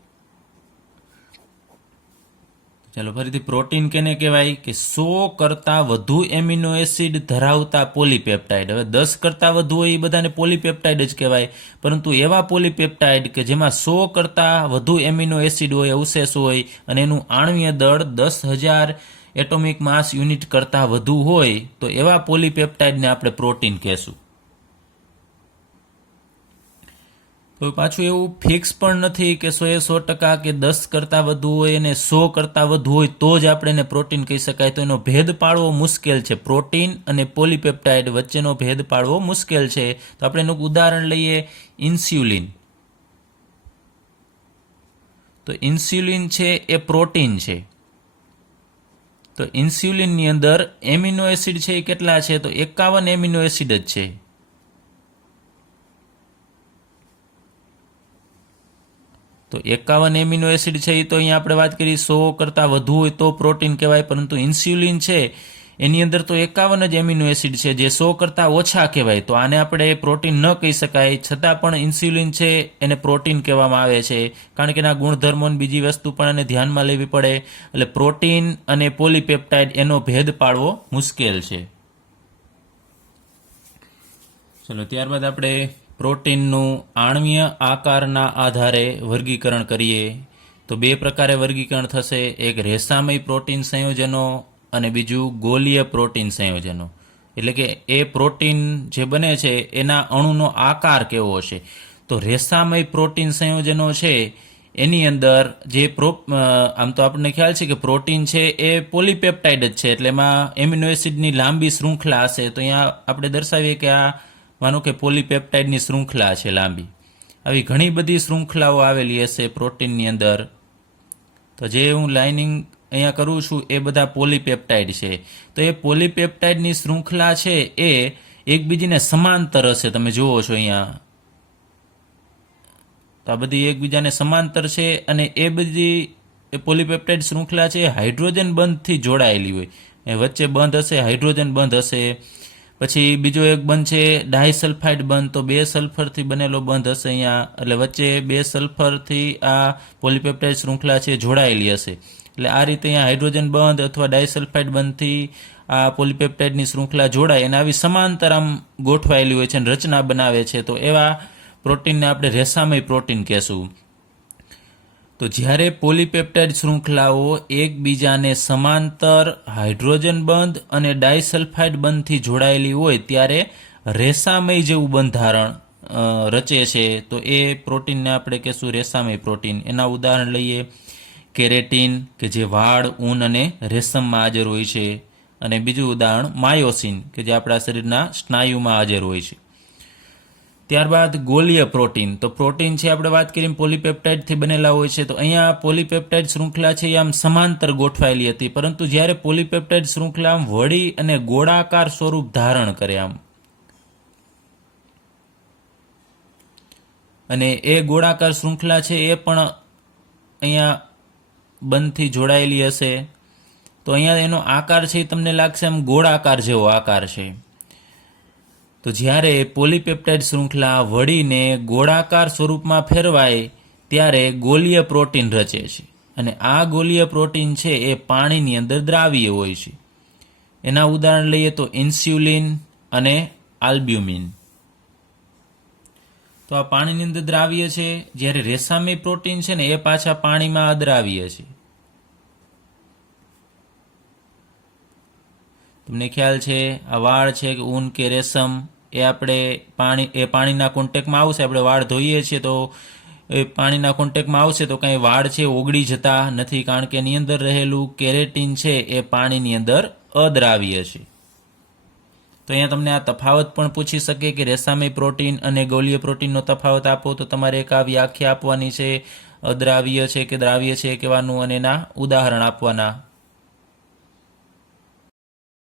ચાલો ફરીથી પ્રોટીન કેને કહેવાય? કે 100 કરતાં વધુ એમિનો એસિડ ધરાવતા પોલીપેપ્ટાઇડ. હવે 10 કરતાં વધુ હોય એ બધાને પોલીપેપ્ટાઇડ જ કહેવાય, પરંતુ એવા પોલીપેપ્ટાઇડ કે જેમાં 100 કરતાં વધુ એમિનો એસિડ હોય, અવશેષ હોય અને એનું આણ્વીય દળ 10,000 એટોમિક માસ યુનિટ કરતાં વધુ હોય તો એવા પોલીપેપ્ટાઇડને આપણે પ્રોટીન કહેશું. તો પાછું એવું ફિક્સ પણ નથી કે 100% કે 10 કરતાં વધુ હોય અને 100 કરતાં વધુ હોય તો જ આપણે એને પ્રોટીન કહી શકાય. તો એનો ભેદ પાડવો મુશ્કેલ છે. પ્રોટીન અને પોલીપેપ્ટાઇડ વચ્ચેનો ભેદ પાડવો મુશ્કેલ છે. તો આપણે એનું ઉદાહરણ લઈએ, ઇન્સ્યુલિન. તો ઇન્સ્યુલિન છે એ પ્રોટીન છે. તો ઇન્સ્યુલિનની અંદર એમિનો એસિડ છે એ કેટલા છે? તો 51 એમિનો એસિડ જ છે. તો 51 એમિનો એસિડ છે એ તો અહીંયા આપણે વાત કરી 100 કરતાં વધુ હોય તો પ્રોટીન કહેવાય, પરંતુ ઇન્સ્યુલિન છે એની અંદર તો 51 જ એમિનો એસિડ છે જે 100 કરતાં ઓછા કહેવાય. તો આને આપણે પ્રોટીન ન કહી શકાય, છતાં પણ ઇન્સ્યુલિન છે એને પ્રોટીન કહેવામાં આવે છે, કારણ કે એના ગુણધર્મો બીજી વસ્તુ પણ એને ધ્યાનમાં લેવી પડે. એટલે પ્રોટીન અને પોલીપેપ્ટાઇડ એનો ભેદ પાડવો મુશ્કેલ છે. ચલો ત્યારબાદ આપણે પ્રોટીનનું આણ્વીય આકારના આધારે વર્ગીકરણ કરીએ. તો 2 પ્રકારે વર્ગીકરણ થશે, એક રેસામય પ્રોટીન સંયોજનો અને બીજું ગોલીય પ્રોટીન સંયોજનો. એટલે કે એ પ્રોટીન જે બને છે એના અણુનો આકાર કેવો હશે. તો રેસામય પ્રોટીન સંયોજનો છે એની અંદર જે આમ તો આપણને ખ્યાલ છે કે પ્રોટીન છે એ પોલીપેપ્ટાઇડ જ છે, એટલે એમાં એમિનો એસિડની લાંબી શૃંખલા હશે. તો અહીંયા આપણે દર્શાવીએ કે આ માનો કે પોલીપેપ્ટાઇડની શૃંખલા છે લાંબી. આવી ઘણી બધી શૃંખલાઓ આવેલી હશે પ્રોટીનની અંદર. તો જે હું લાઇનિંગ અહીંયા કરું છું એ બધા પોલીપેપ્ટાઇડ છે. તો એ પોલીપેપ્ટાઇડની શૃંખલા છે એ એકબીજાને સમાંતર હશે. તમે જુઓ છો અહીંયા, તો આ બધી એકબીજાને સમાંતર છે અને એ બધી પોલીપેપ્ટાઇડ શૃંખલા છે હાઇડ્રોજન બંધથી જોડાયેલી હોય. એ વચ્ચે બંધ હશે, હાઇડ્રોજન બંધ હશે. પછી બીજો એક બંધ છે ડાયસલ્ફાઇડ બંધ, તો 2 સલ્ફરથી બનેલો બંધ હશે અહીંયા. એટલે વચ્ચે 2 સલ્ફરથી આ પોલીપેપ્ટાઇડ શૃંખલા છે જોડાયેલી હશે. એટલે આ રીતે અહીંયા હાઇડ્રોજન બંધ અથવા ડાયસલ્ફાઇડ બંધથી આ પોલીપેપ્ટાઇડની શૃંખલા જોડાય અને આવી સમાંતર આમ ગોઠવાયેલી હોય છે અને રચના બનાવે છે. તો એવા પ્રોટીનને આપણે રેસામય પ્રોટીન કહેશું. તો જ્યારે પોલીપેપ્ટાઇડ શૃંખલાઓ એકબીજાને સમાંતર હાઇડ્રોજન બંધ અને ડાયસલ્ફાઇડ બંધથી જોડાયેલી હોય ત્યારે રેસામય જેવું બંધારણ રચે છે. તો એ પ્રોટીનને આપણે કહેશું રેસામય પ્રોટીન. એના ઉદાહરણ લઈએ, કેરેટીન કે જે વાળ, ઊન અને રેશમમાં હાજર હોય છે, અને બીજું ઉદાહરણ માયોસિન કે જે આપણા શરીરના સ્નાયુમાં હાજર હોય છે. ત્યારબાદ ગોલીય પ્રોટીન. તો પ્રોટીન છે આપણે વાત કરીએ પોલીપેપ્ટાઇડથી બનેલા હોય છે. તો અહીંયા પોલીપેપ્ટાઇડ શૃંખલા છે એ આમ સમાંતર ગોઠવાયેલી હતી, પરંતુ જ્યારે પોલીપેપ્ટાઇડ શૃંખલા આમ વળી અને ગોળાકાર સ્વરૂપ ધારણ કરે આમ, અને એ ગોળાકાર શૃંખલા છે એ પણ અહીંયા બંધથી જોડાયેલી હશે. તો અહીંયા એનો આકાર છે એ તમને લાગશે આમ ગોળાકાર જેવો આકાર છે. તો જ્યારે પોલીપેપ્ટાઇડ શૃંખલા વળીને ગોળાકાર સ્વરૂપમાં ફેરવાય ત્યારે ગોલીય પ્રોટીન રચે છે અને આ ગોલીય પ્રોટીન છે એ પાણીની અંદર દ્રાવ્ય હોય છે. એના ઉદાહરણ લઈએ તો ઇન્સ્યુલિન અને આલ્બ્યુમિન. તો આ પાણીની અંદર દ્રાવ્ય છે, જ્યારે રેસામી પ્રોટીન છે ને એ પાછા પાણીમાં અદ્રાવ્ય છે. તમને ખ્યાલ છે આ વાળ છે કે ઊન કે રેશમ એ આપણે પાણીના કોન્ટેક્ટમાં આવશે, આપણે વાળ ધોઈએ છીએ તો એ પાણીના કોન્ટેક્ટમાં આવશે તો કંઈ વાળ છે ઓગળી જતા નથી, કારણ કે એની અંદર રહેલું કેરેટીન છે એ પાણીની અંદર અદ્રાવ્ય છે. તો અહીંયા તમને આ તફાવત પણ પૂછી શકે કે રેસામી પ્રોટીન અને ગોલીય પ્રોટીનનો તફાવત આપો, તો તમારે એક આ વ્યાખ્યા આપવાની છે, અદ્રાવ્ય છે કે દ્રાવ્ય છે કહેવાનું અને એના ઉદાહરણ આપવાના.